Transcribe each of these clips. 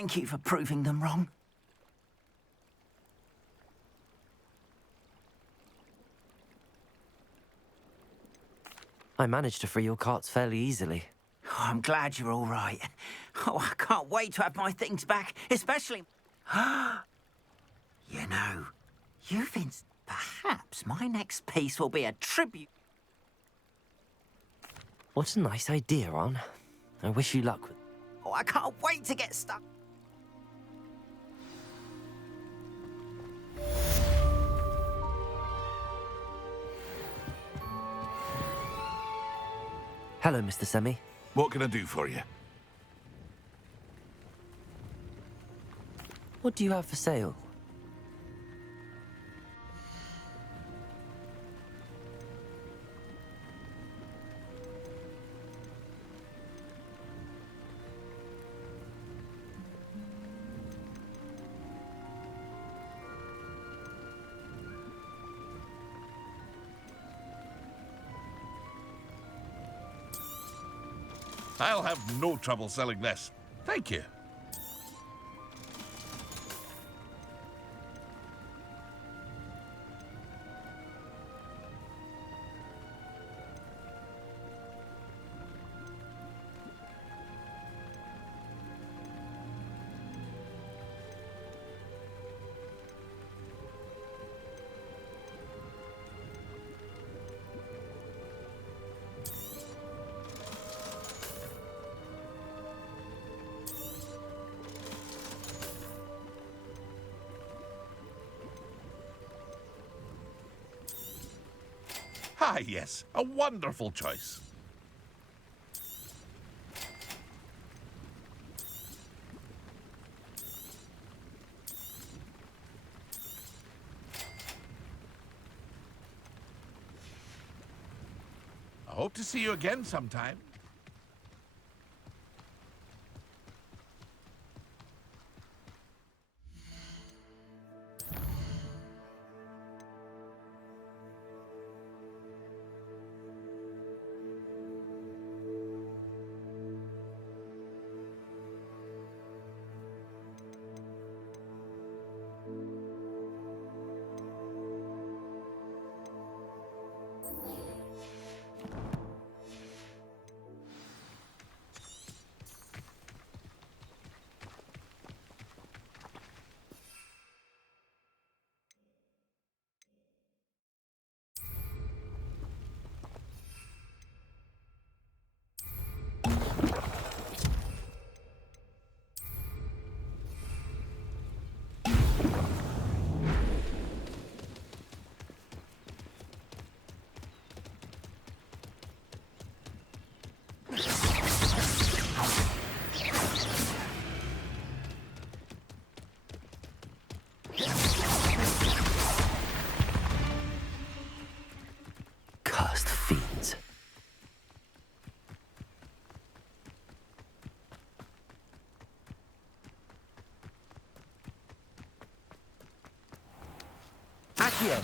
Thank you for proving them wrong. I managed to free your carts fairly easily. Oh, I'm glad you're all right. Oh, I can't wait to have my things back, especially... You know, perhaps my next piece will be a tribute. What a nice idea, Ron. I wish you luck with... Oh, I can't wait to get stuck. Hello, Mr. Semi. What can I do for you? What do you have for sale? I'll have no trouble selling this. Thank you. Ah, yes, a wonderful choice. I hope to see you again sometime. Cursed fiends. Accio!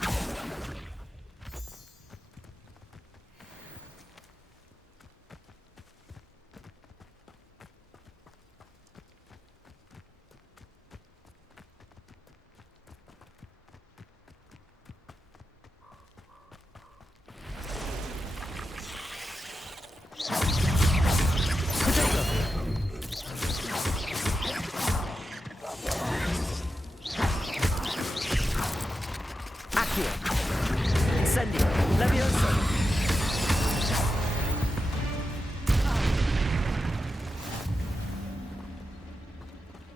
Incendio! Levioso!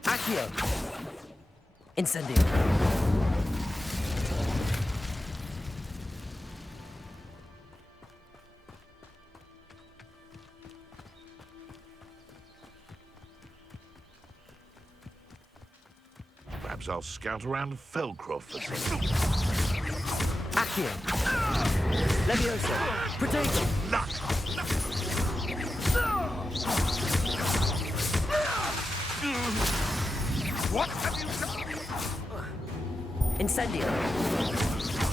Accio! Incendio! Perhaps I'll scout around Felcroft for some Accio! Levioso! Protego! What have you done? Incendio!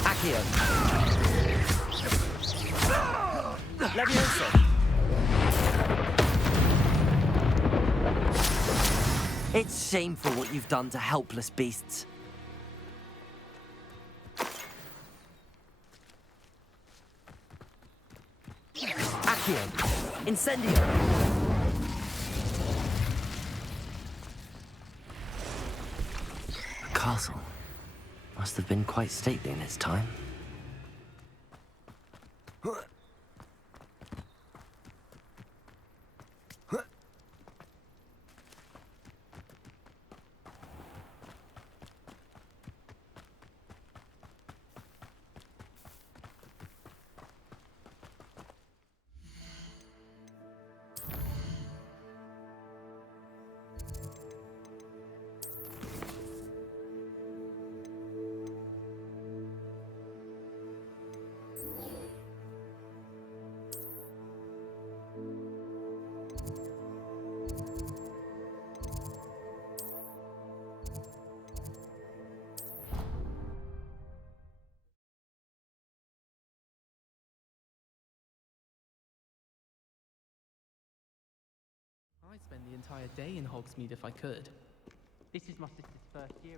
Accio! Levioso! It's shameful what you've done to helpless beasts. Accio! Incendio! The castle must have been quite stately in its time. I'd spend the entire day in Hogsmeade if I could. This is my sister's first year.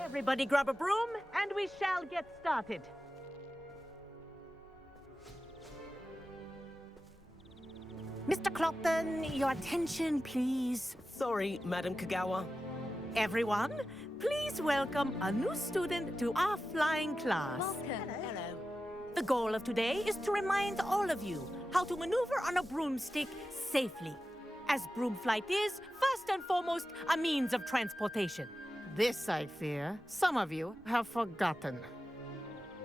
Everybody grab a broom, and we shall get started. Mr. Clopton, your attention, please. Sorry, Madam Kagawa. Everyone, please welcome a new student to our flying class. Hello. The goal of today is to remind all of you how to maneuver on a broomstick safely, as broom flight is, first and foremost, a means of transportation. This, I fear, some of you have forgotten.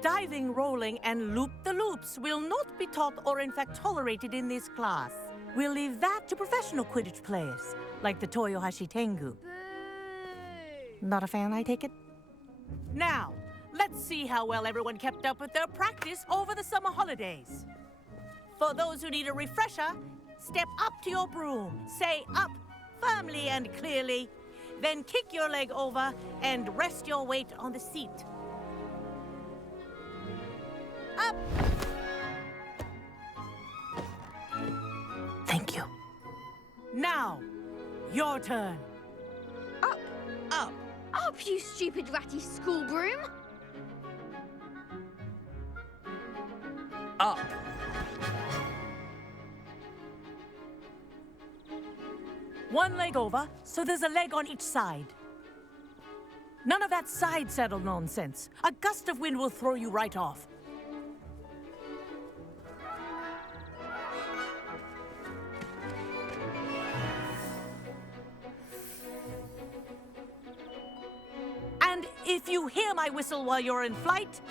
Diving, rolling, and loop-the-loops will not be taught or in fact tolerated in this class. We'll leave that to professional Quidditch players, like the Toyohashi Tengu. Not a fan, I take it? Now, let's see how well everyone kept up with their practice over the summer holidays. For those who need a refresher, step up to your broom, say up firmly and clearly, then kick your leg over and rest your weight on the seat. Up! Thank you. Now, your turn. Up, up, up, you stupid ratty school broom! Up! One leg over, so there's a leg on each side. None of that side saddle nonsense. A gust of wind will throw you right off. And if you hear my whistle while you're in flight,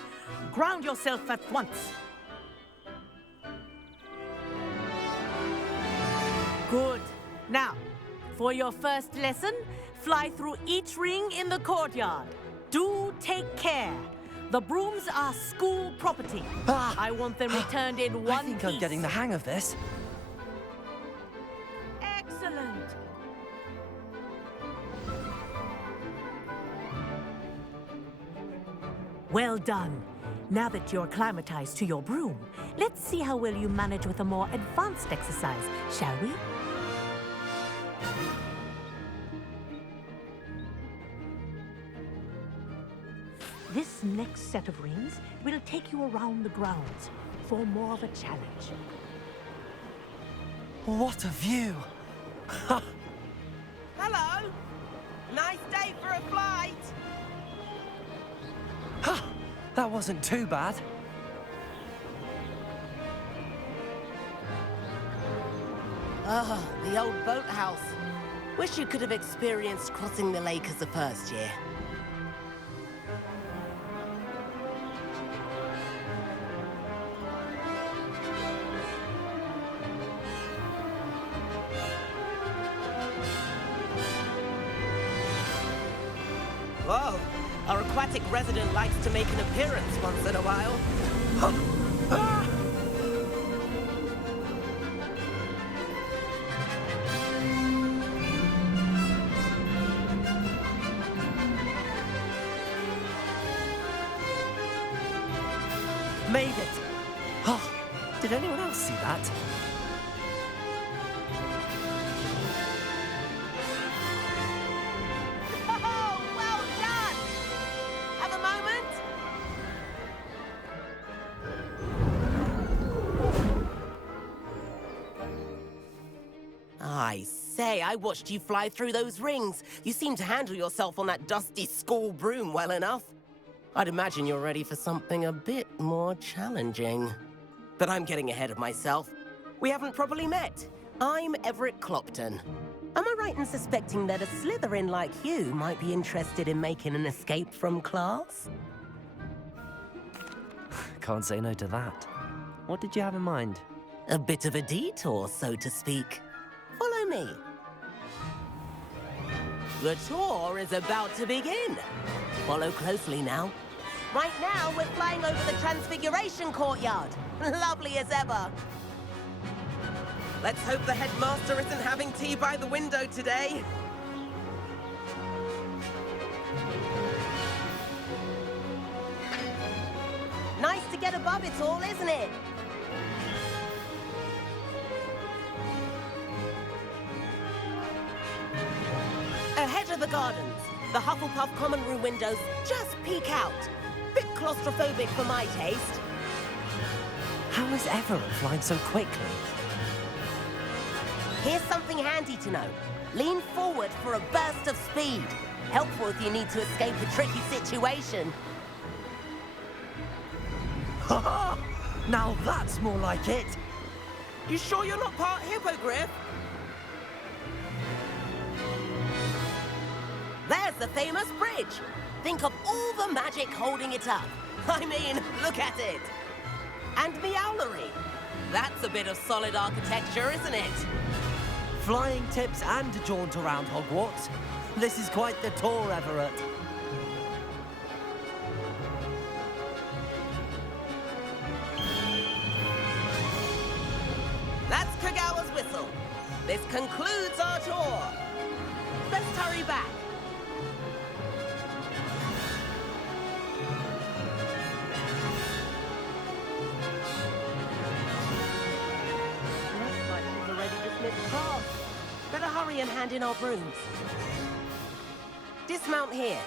ground yourself at once. Good. Now, for your first lesson, fly through each ring in the courtyard. Do take care. The brooms are school property. Ah! I want them returned in one I think piece. I'm getting the hang of this. Excellent. Well done. Now that you're acclimatized to your broom, let's see how well you manage with a more advanced exercise, shall we? This next set of rings will take you around the grounds for more of a challenge. What a view! Hello. Nice day for a flight. That wasn't too bad. Ah, the old boathouse. Wish you could have experienced crossing the lake as a first year. Whoa, our aquatic resident likes to make an appearance once in a while. Made it! Oh, did anyone else see that? Oh, well done! Have a moment? I say, I watched you fly through those rings. You seem to handle yourself on that dusty school broom well enough. I'd imagine you're ready for something a bit more challenging. But I'm getting ahead of myself. We haven't properly met. I'm Everett Clopton. Am I right in suspecting that a Slytherin like you might be interested in making an escape from class? Can't say no to that. What did you have in mind? A bit of a detour, so to speak. Follow me. The tour is about to begin. Follow closely now. Right now, we're flying over the Transfiguration Courtyard. Lovely as ever. Let's hope the headmaster isn't having tea by the window today. Nice to get above it all, isn't it? Ahead of the gardens, the Hufflepuff common room windows just peek out. Bit claustrophobic for my taste. How is Everett flying so quickly? Here's something handy to know. Lean forward for a burst of speed. Helpful if you need to escape a tricky situation. Ha! Now that's more like it! You sure you're not part hippogriff? There's the famous bridge. Think of all the magic holding it up. I mean, look at it. And the owlery. That's a bit of solid architecture, isn't it? Flying tips and a jaunt around Hogwarts. This is quite the tour, Everett. That's Kagawa's whistle. This concludes our tour. Let's hurry back. Looks like she's already dismissed class. Better hurry and hand in our brooms. Dismount here.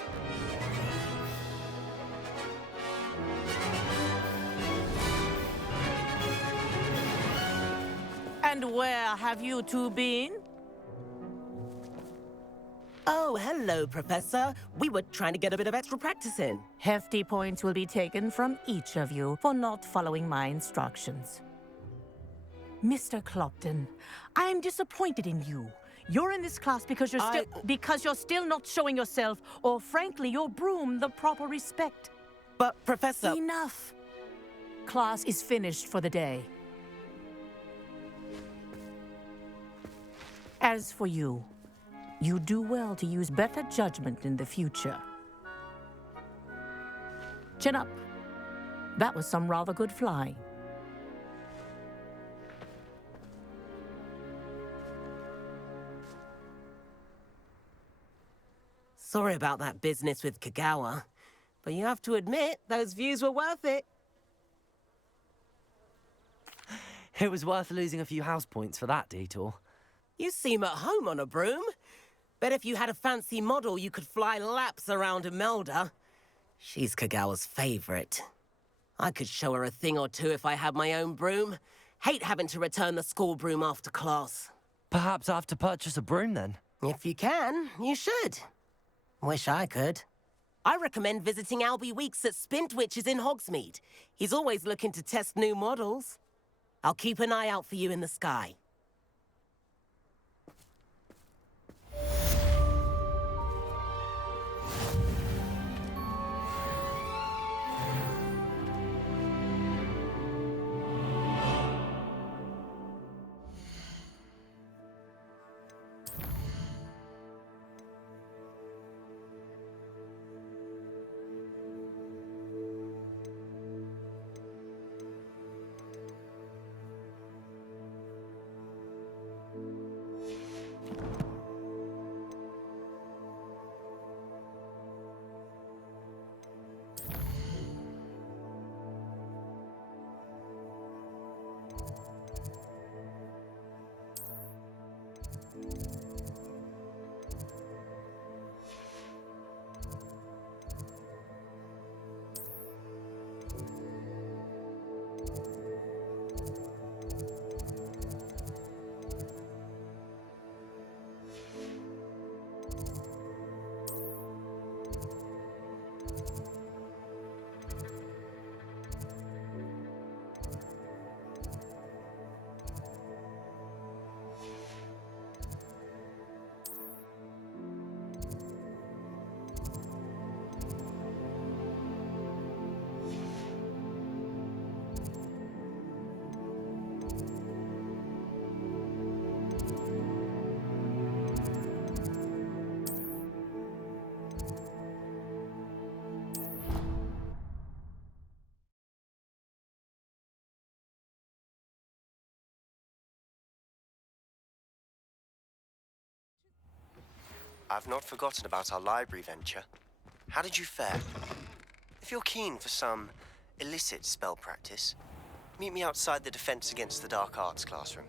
And where have you two been? Oh, hello, Professor. We were trying to get a bit of extra practice in. Hefty points will be taken from each of you for not following my instructions. Mr. Clopton, I am disappointed in you. You're in this class because you're still not showing yourself, or frankly, your broom the proper respect. But, Professor... Enough. Class is finished for the day. As for you, you do well to use better judgment in the future. Chin up. That was some rather good flying. Sorry about that business with Kagawa, but you have to admit, those views were worth it. It was worth losing a few house points for that detour. You seem at home on a broom. Bet if you had a fancy model, you could fly laps around Imelda. She's Kagawa's favorite. I could show her a thing or two if I had my own broom. Hate having to return the school broom after class. Perhaps I have to purchase a broom then. If you can, you should. Wish I could. I recommend visiting Albie Weeks at Spintwitches in Hogsmeade. He's always looking to test new models. I'll keep an eye out for you in the sky. I've not forgotten about our library venture. How did you fare? If you're keen for some illicit spell practice, meet me outside the Defense Against the Dark Arts classroom.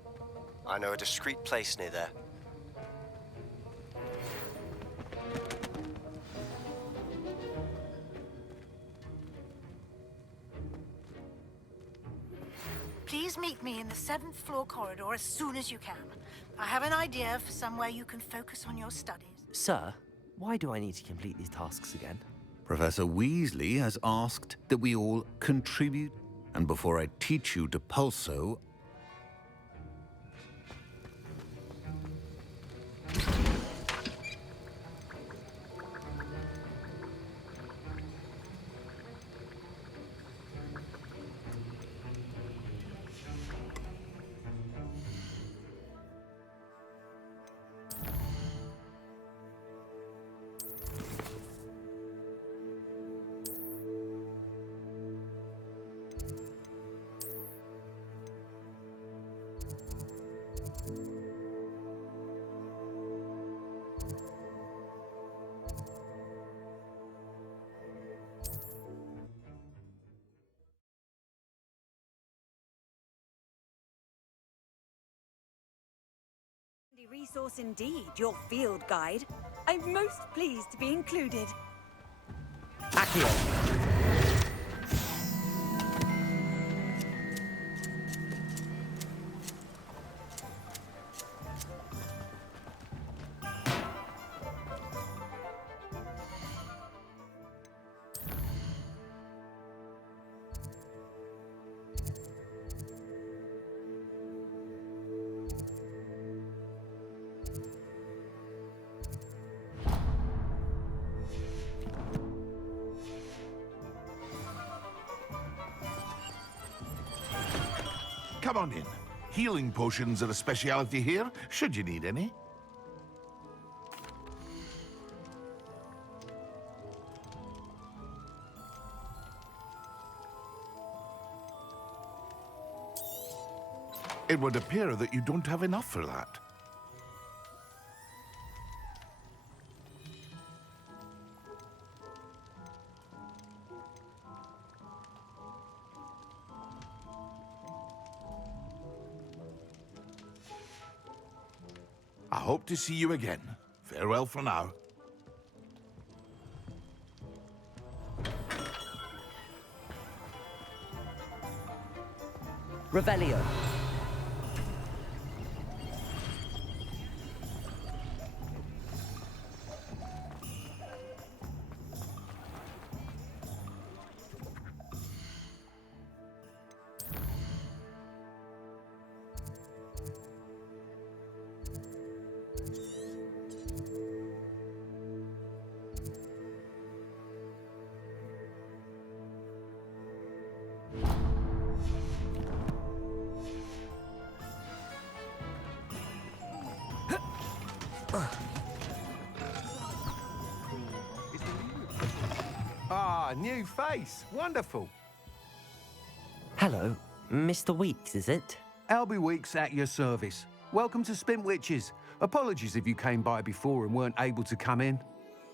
I know a discreet place near there. Please meet me in the 7th floor corridor as soon as you can. I have an idea for somewhere you can focus on your studies. Sir, why do I need to complete these tasks again? Professor Weasley has asked that we all contribute. And before I teach you Depulsuuuhh, Resource indeed, your field guide. I'm most pleased to be included. Accio. Come on in. Healing potions are a speciality here, should you need any. It would appear that you don't have enough for that. I hope to see you again. Farewell for now. Revelio. Ah, new face. Wonderful. Hello, Mr. Weeks, is it? Albie Weeks at your service. Welcome to Spintwitches. Apologies if you came by before and weren't able to come in.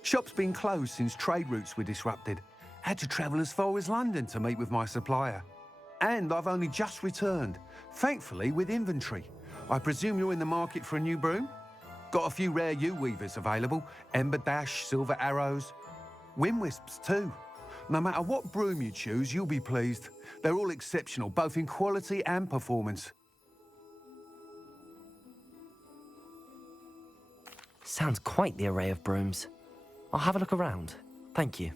Shop's been closed since trade routes were disrupted. Had to travel as far as London to meet with my supplier. And I've only just returned, thankfully with inventory. I presume you're in the market for a new broom? Got a few rare yew-weavers available. Ember Dash, Silver Arrows. Wind-wisps too. No matter what broom you choose, you'll be pleased. They're all exceptional, both in quality and performance. Sounds quite the array of brooms. I'll have a look around. Thank you.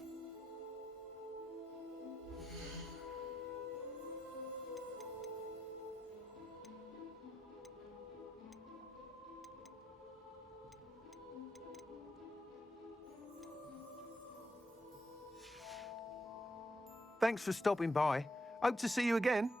Thanks for stopping by. Hope to see you again.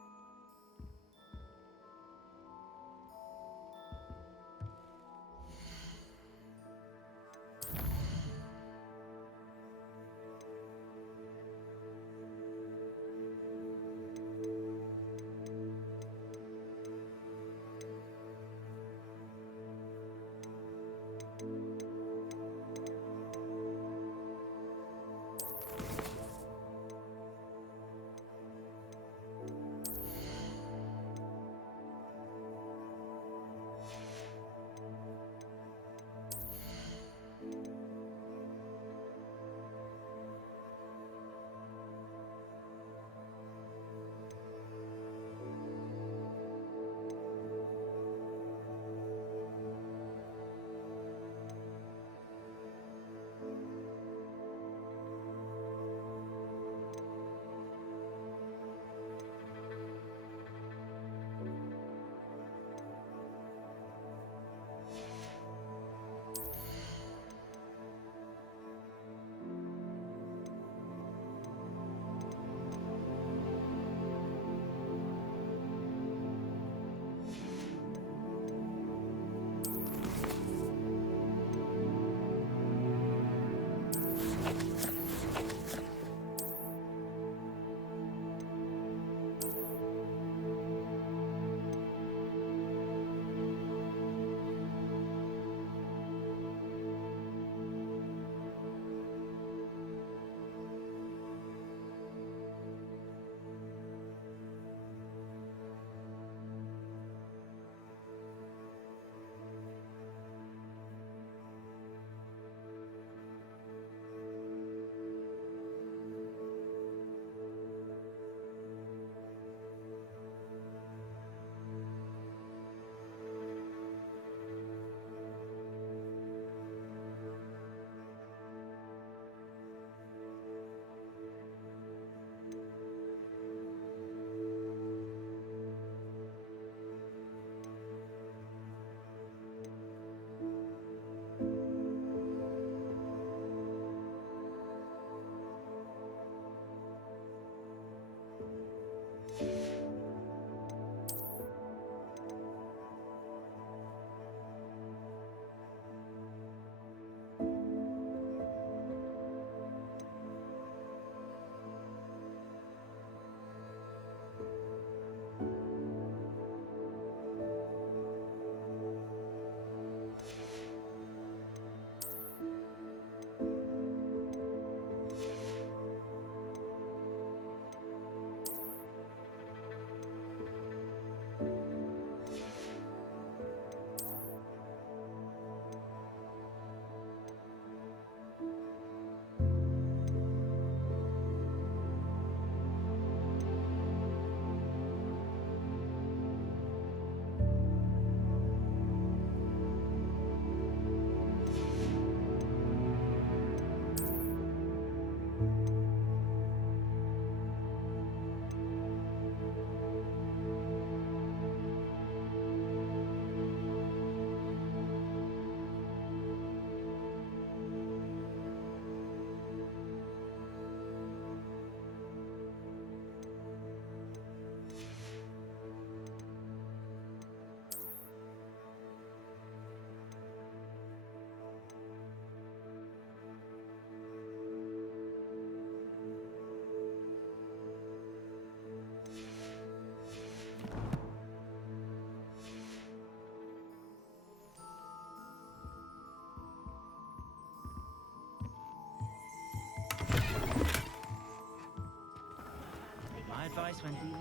My advice when dealing...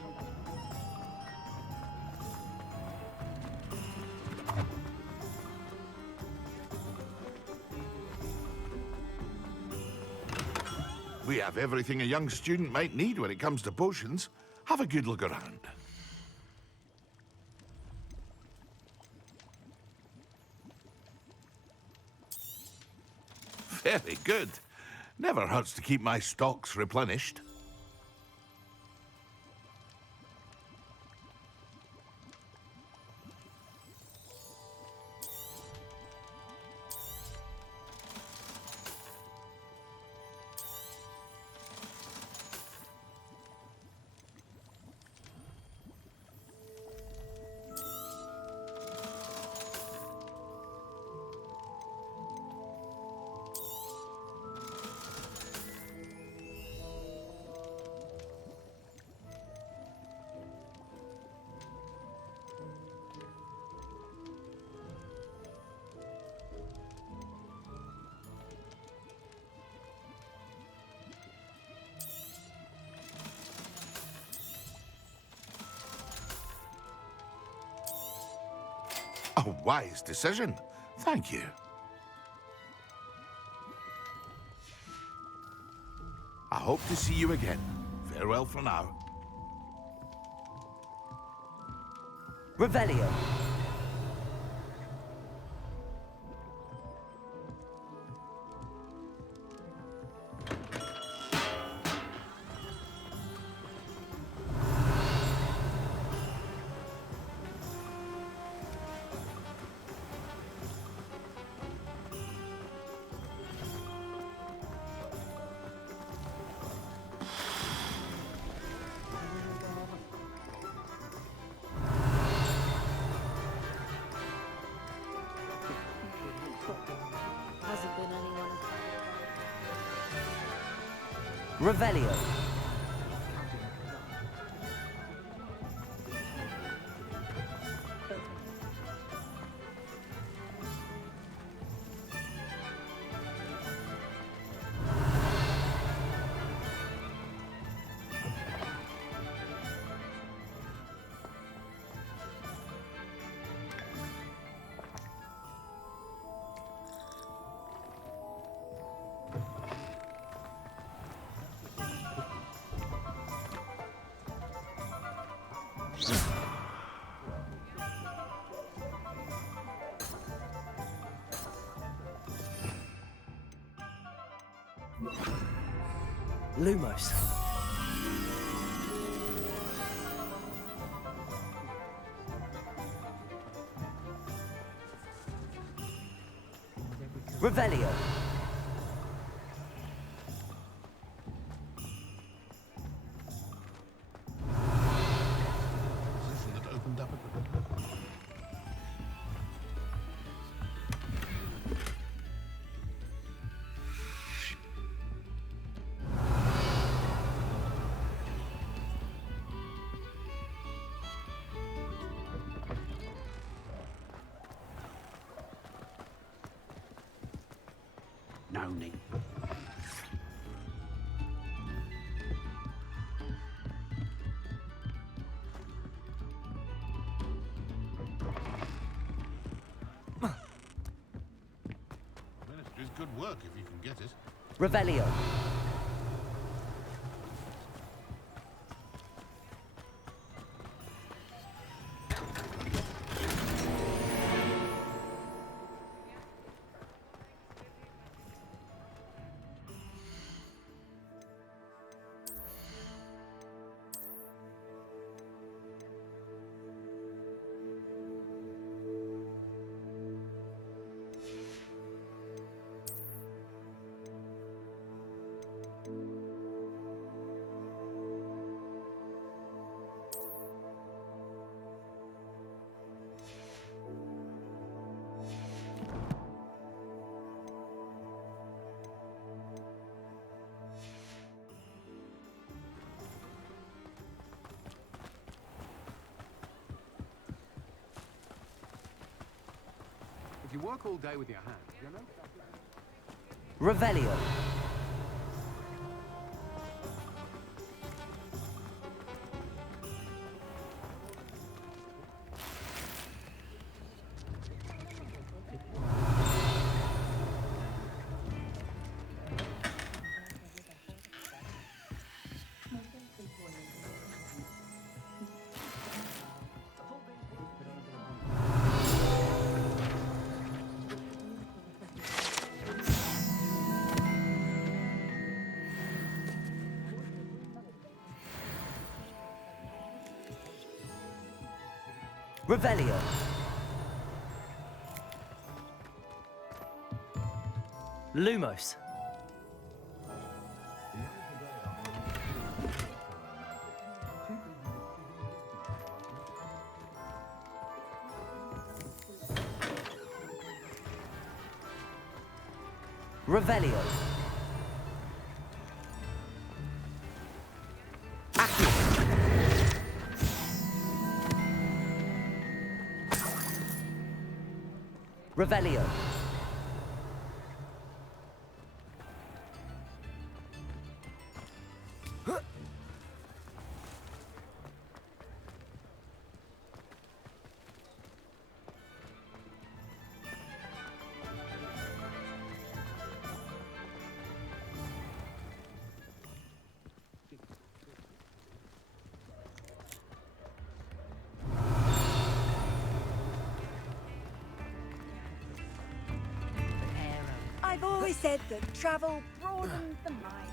We have everything a young student might need when it comes to potions. Have a good look around. Very good. Never hurts to keep my stocks replenished. A wise decision. Thank you. I hope to see you again. Farewell for now. Revelio. Revelio. Lumos. Revelio. Position that opened up. No need. Ministry's good work if you can get it. Revelio. If you work all day with your hands, you know. Revelio. Revelio. Lumos. Revelio. Revelio. I've always said that travel broadens the mind.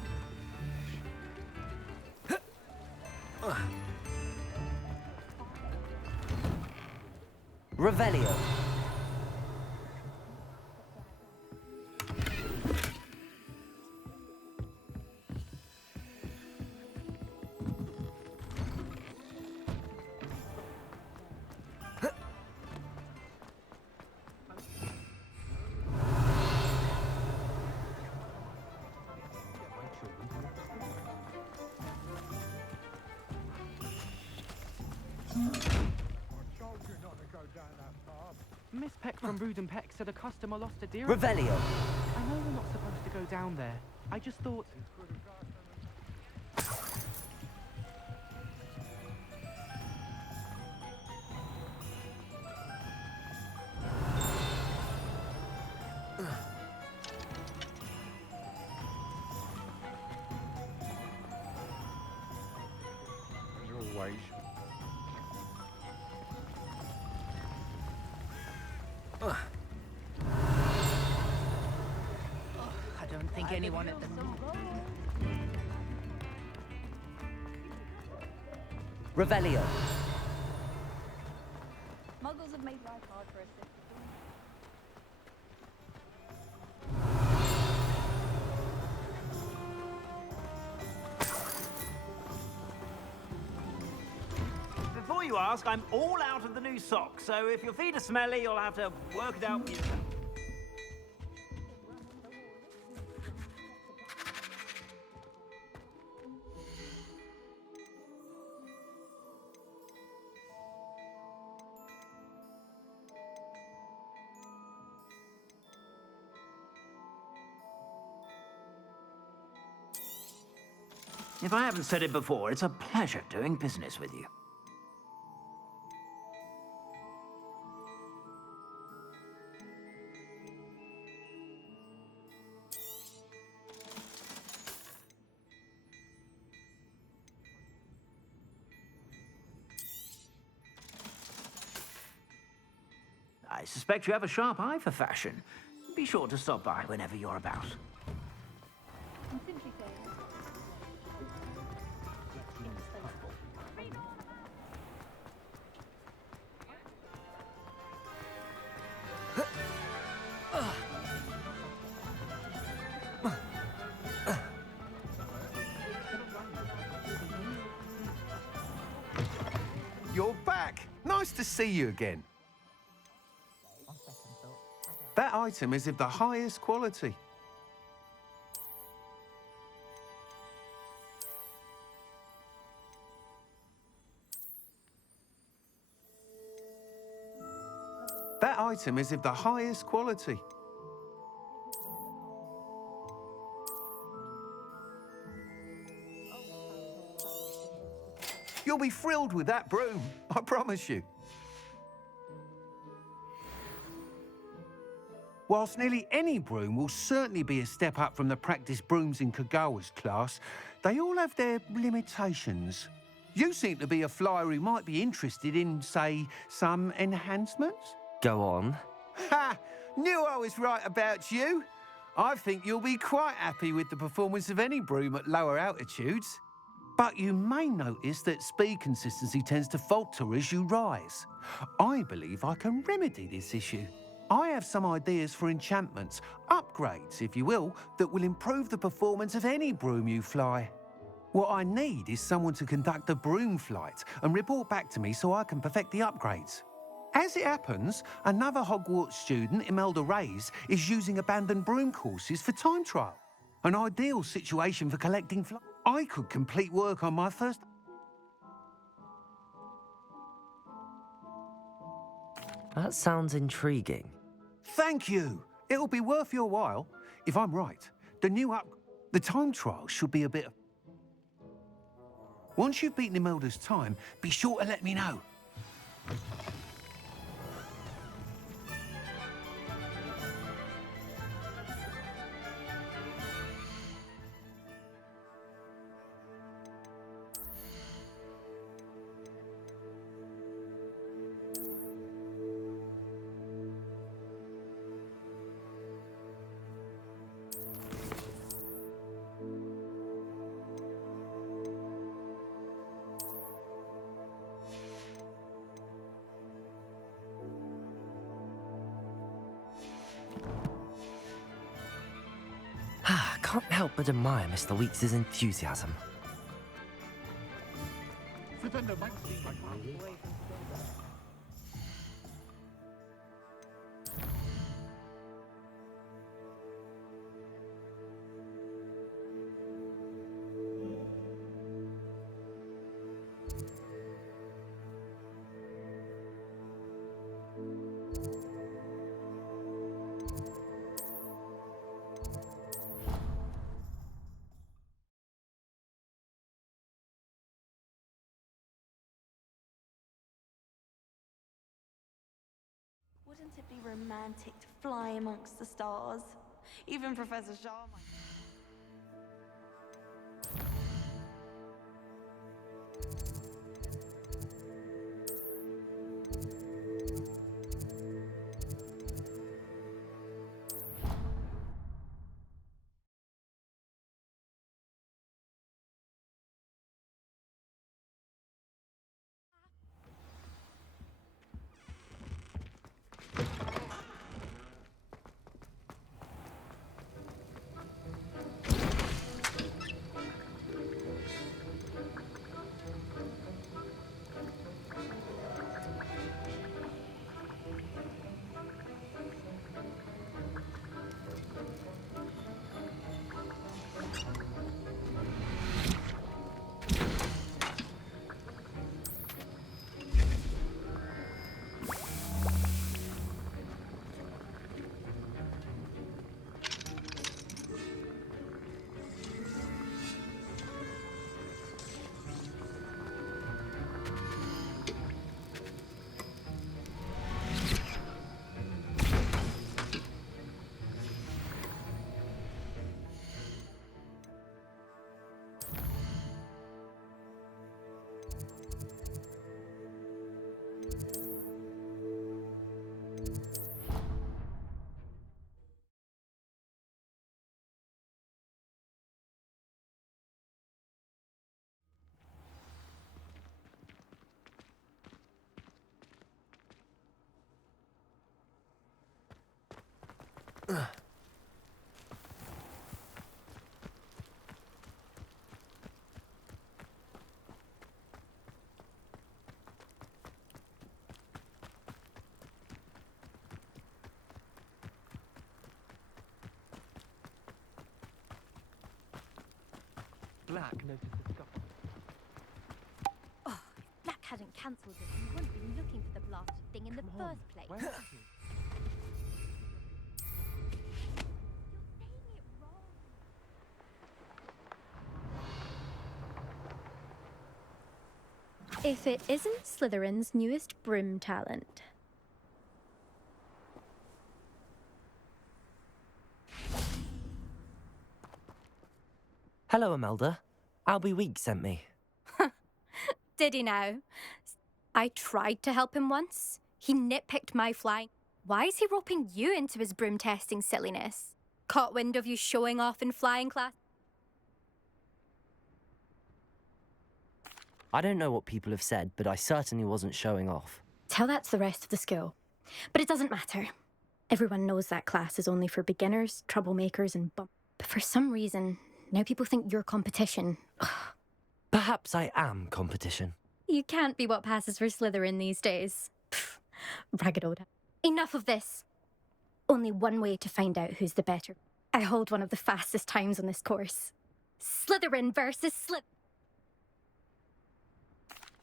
Revelio. Miss Peck from Brood and Peck said a customer lost a deer. Revelio. I know we're not supposed to go down there. I just thought... As always. I don't think anyone at the... Revelio. Muggles have made life hard for us. Before you ask, I'm all out of the new socks, so if your feet are smelly, you'll have to work it out with yourself. If I haven't said it before, it's a pleasure doing business with you. I suspect you have a sharp eye for fashion. Be sure to stop by whenever you're about. I'm simply saying. You're back. Nice to see you again. That item is of the highest quality. That item is of the highest quality. You'll be thrilled with that broom, I promise you. Whilst nearly any broom will certainly be a step up from the practice brooms in Kagawa's class, they all have their limitations. You seem to be a flyer who might be interested in, say, some enhancements? Go on. Ha! Knew I was right about you. I think you'll be quite happy with the performance of any broom at lower altitudes. But you may notice that speed consistency tends to falter as you rise. I believe I can remedy this issue. I have some ideas for enchantments, upgrades, if you will, that will improve the performance of any broom you fly. What I need is someone to conduct a broom flight and report back to me so I can perfect the upgrades. As it happens, another Hogwarts student, Imelda Reyes, is using abandoned broom courses for time trial. An ideal situation for collecting flights. I could complete work on my first... That sounds intriguing. Thank you. It'll be worth your while. If I'm right, the time trial should be a bit... Once you've beaten Imelda's time, be sure to let me know. Can't help but admire Mr. Weeks' enthusiasm. Wouldn't it be romantic to fly amongst the stars? Even Professor Shaw might... Black noticed the scar. Oh, if Black hadn't cancelled it, we wouldn't be looking for the blasted thing in the first place. Where is he? You're saying it wrong. If it isn't Slytherin's newest broom talent. Hello, Imelda. Albie Week sent me. Did he now? I tried to help him once. He nitpicked my flying. Why is he roping you into his broom testing silliness? Caught wind of you showing off in flying class? I don't know what people have said, but I certainly wasn't showing off. Tell that to the rest of the school. But it doesn't matter. Everyone knows that class is only for beginners, troublemakers, and bum. But for some reason, now people think you're competition. Perhaps I am competition. You can't be what passes for Slytherin these days. Pfft, ragged old. Enough of this. Only one way to find out who's the better. I hold one of the fastest times on this course. Slytherin versus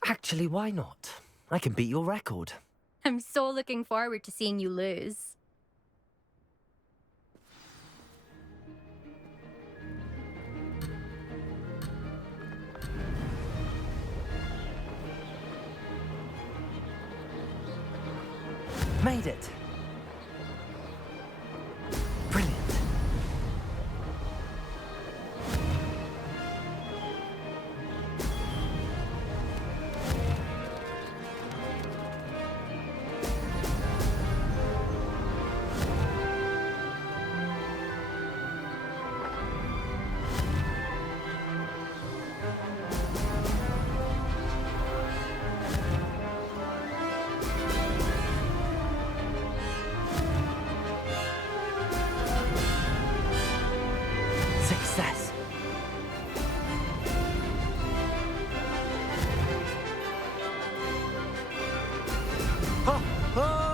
Actually, why not? I can beat your record. I'm so looking forward to seeing you lose. Made it. Brilliant. Success. Ho, ho!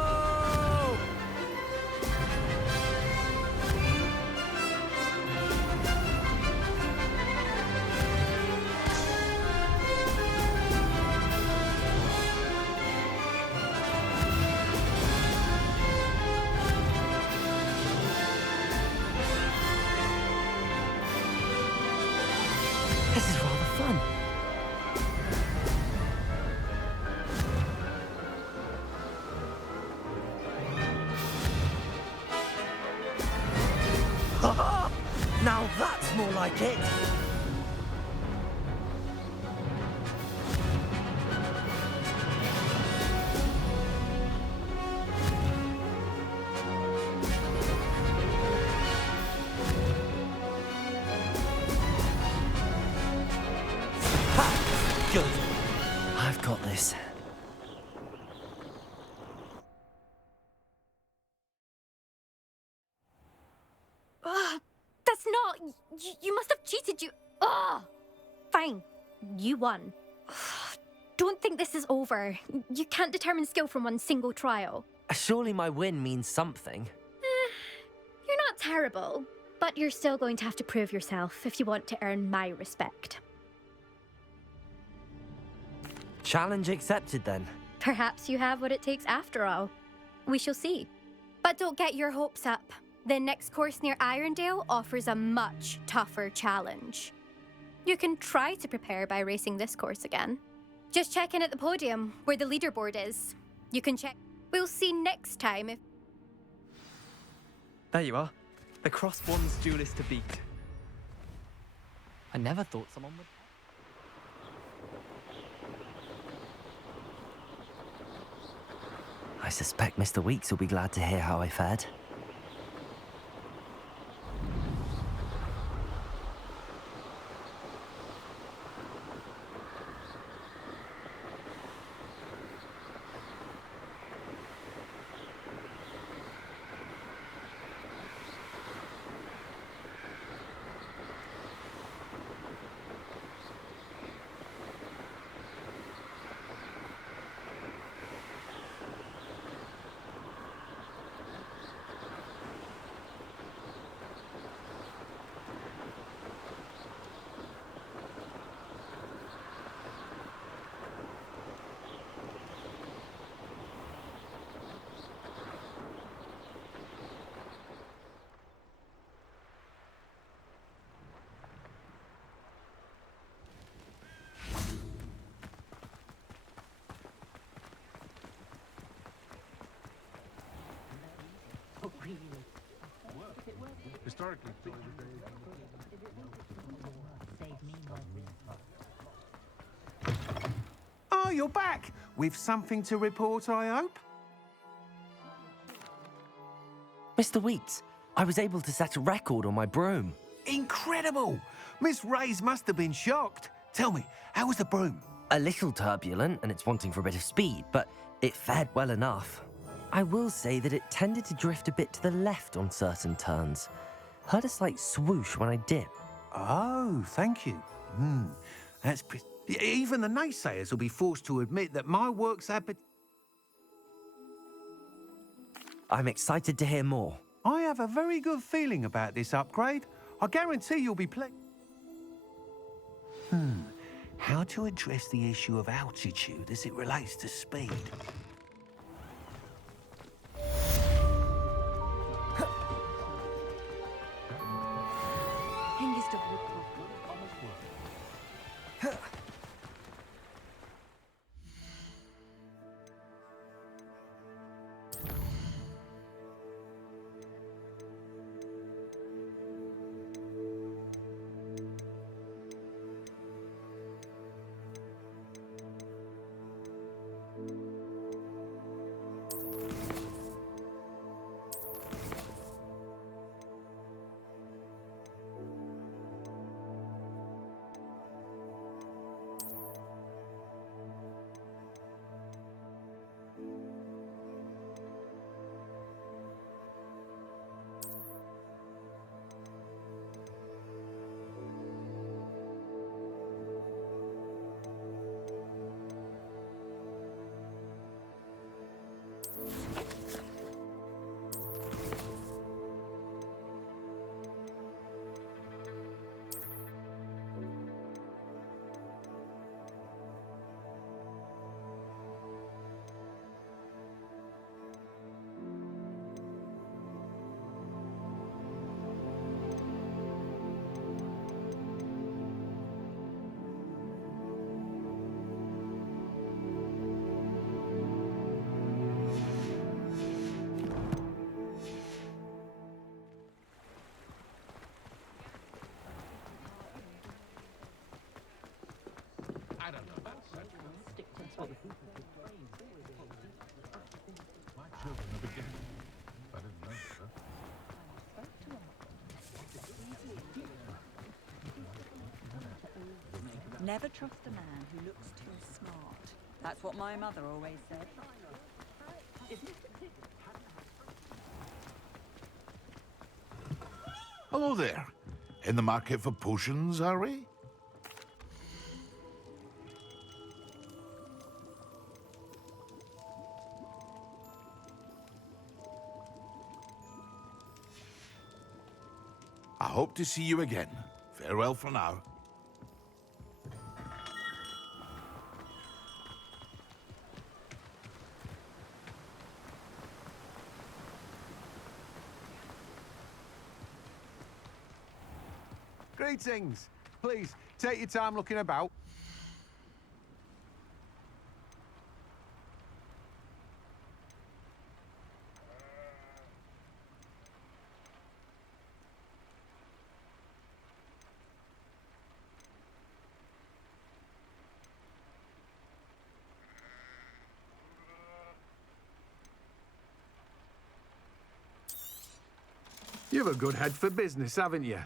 This is rather fun. Good. I've got this. That's not... You must have cheated, you... Ugh! Fine. You won. Don't think this is over. You can't determine skill from one single trial. Surely my win means something. You're not terrible, but you're still going to have to prove yourself if you want to earn my respect. Challenge accepted, then. Perhaps you have what it takes after all. We shall see. But don't get your hopes up. The next course near Irondale offers a much tougher challenge. You can try to prepare by racing this course again. Just check in at the podium, where the leaderboard is. You can check. We'll see next time if... There you are. The Crossbonds duelist to beat. I never thought someone would... I suspect Mr. Weeks will be glad to hear how I fared. Historically, Oh, you're back! With something to report, I hope? Mr. Weeks, I was able to set a record on my broom. Incredible! Miss Reyes must have been shocked. Tell me, how was the broom? A little turbulent, and it's wanting for a bit of speed, but it fared well enough. I will say that it tended to drift a bit to the left on certain turns. Heard a slight swoosh when I dip. Oh, thank you. That's even the naysayers will be forced to admit that my work's I'm excited to hear more. I have a very good feeling about this upgrade. I guarantee you'll be How to address the issue of altitude as it relates to speed? I don't know about such. My children are beginning. I didn't know, sir. Never trust a man who looks too smart. That's what my mother always said. Hello there. In the market for potions, are we? I hope to see you again. Farewell for now. Greetings. Please, take your time looking about. You've a good head for business, haven't you?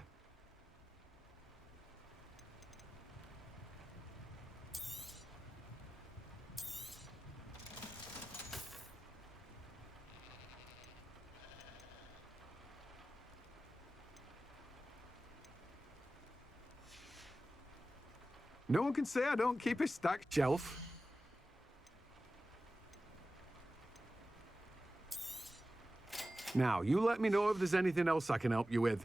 No one can say I don't keep a stacked shelf. Now, you let me know if there's anything else I can help you with.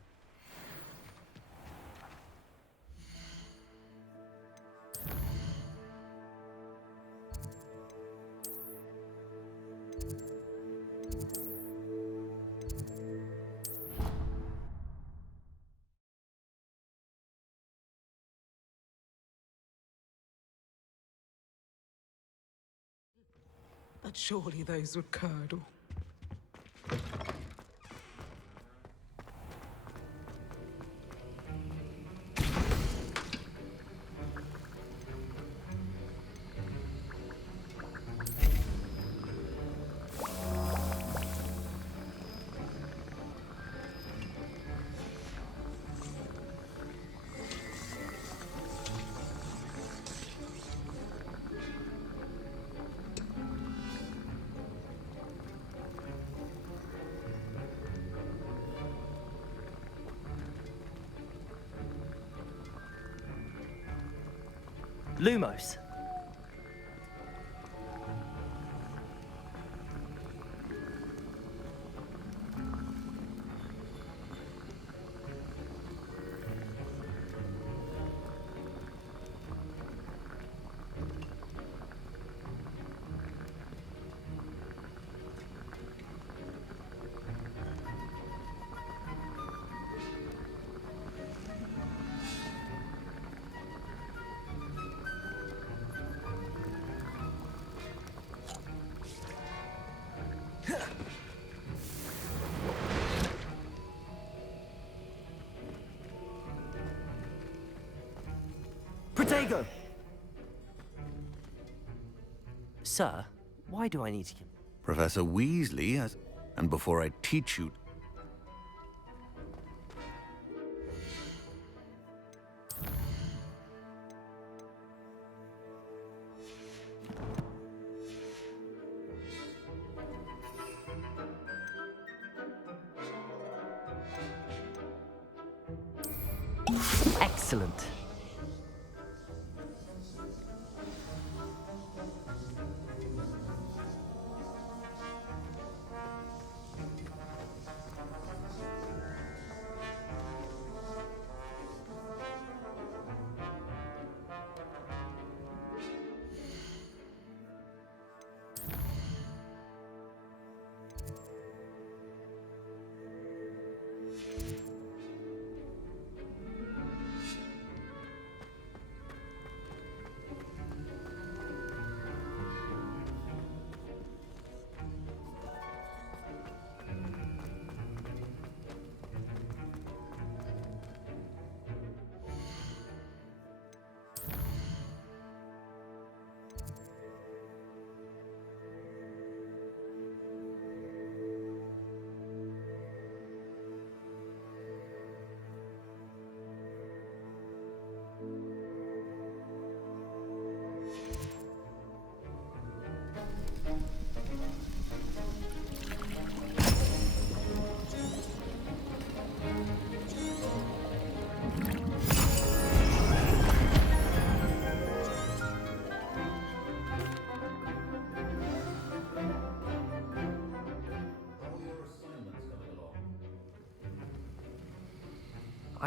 But surely those would curdle. Lumos. Protego! Sir, why do I need to kill? Professor Weasley has... And before I teach you... Excellent.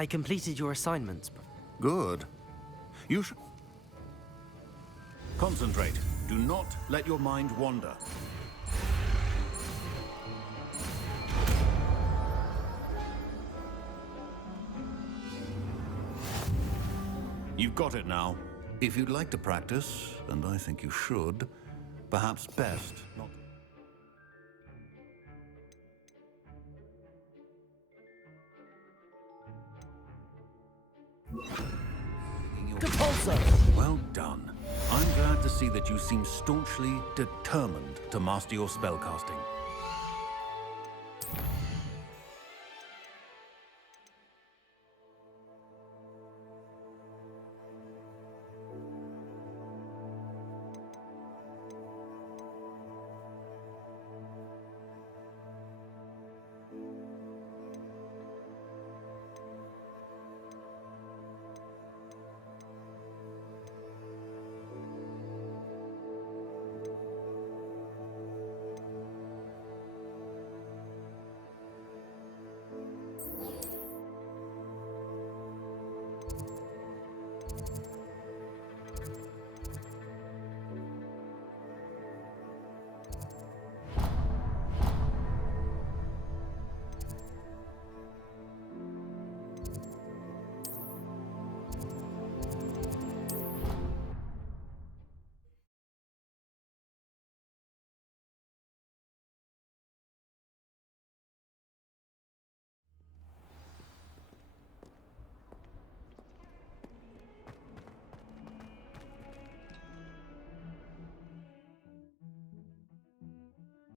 I completed your assignments. Good. You should... Concentrate. Do not let your mind wander. You've got it now. If you'd like to practice, and I think you should, perhaps best not... Depulsuuuhhh! Well done. I'm glad to see that you seem staunchly determined to master your spellcasting.